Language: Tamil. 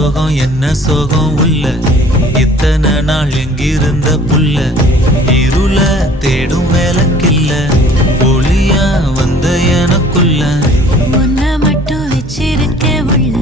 சோகம் என்ன சோகம் உள்ள இத்தனை நாள் எங்கிருந்த புல்ல இருள தேடும் வேலைக்கில்ல ஒளியா வந்த எனக்குள்ள உன்னை மட்டும் வச்சிருக்க உள்ள